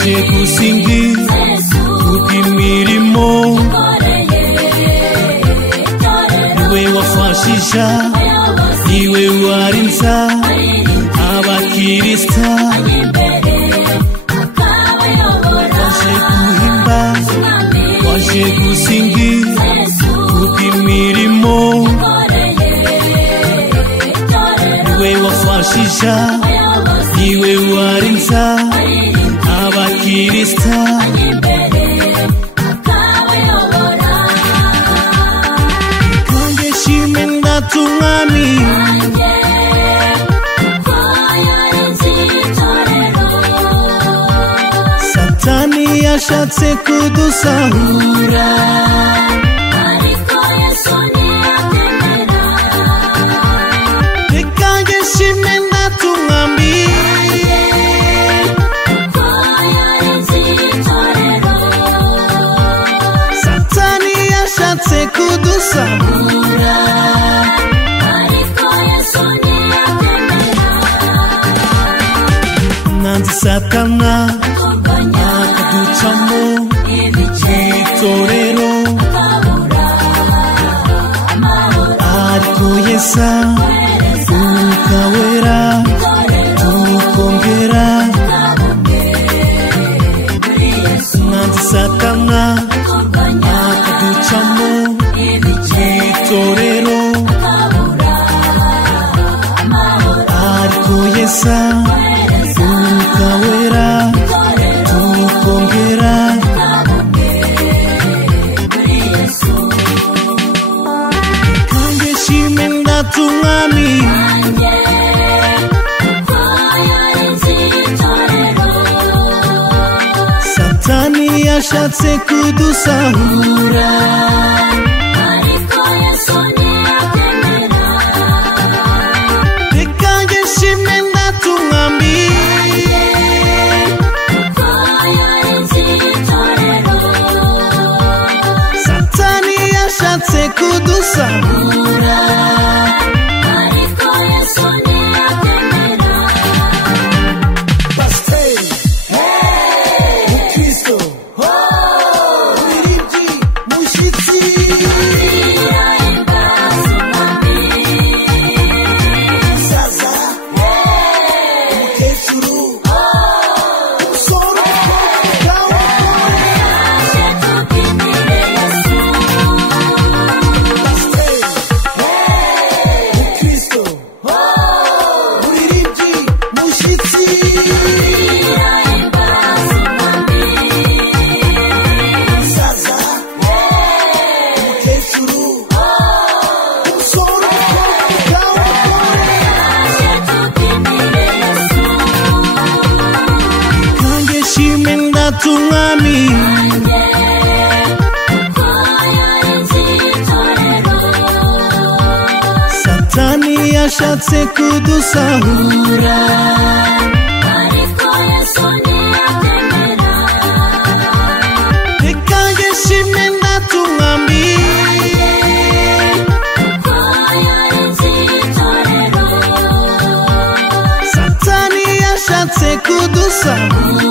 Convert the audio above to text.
waje gusingiza kubw'imirimo niwe wafashije niwe warinze abakristo waje guhimbaza waje gusingiza kubw'imirimo niwe wafashije niwe warinze abakristo kandi shimwe ndatumwami Satani yashatse kudusahura ariko Yesu ntiyatemera reka nge shimwe ndatumwami Satani yashatse kudusahura ariko Yesu ntiyatemera nanzi Satana akaducamo itorero ariko Yesu ukawera tukongera nanzi Satana akaducamo itorero ariko Yesu ukawera tukongera kandi shimwe ndatumwami Satani yashatse kudusahura ariko Yesu ntiyatemera reka nge shimwe ndatumwami Satani yashatse kudusahura ariko Yesu ntiyatemera Pasiteri Mukristo Muririmbyi Mushyitsi Musaza Umukecuru Umusore Mukristo Muririmbyi Mushyitsi Musaza Umukecuru Umusore kandi shimwe ndatumwami Satani yashatse kudusahura ariko Yesu ntiyatemera reka nge shimwe ndatumwami Satani yashatse kudusahura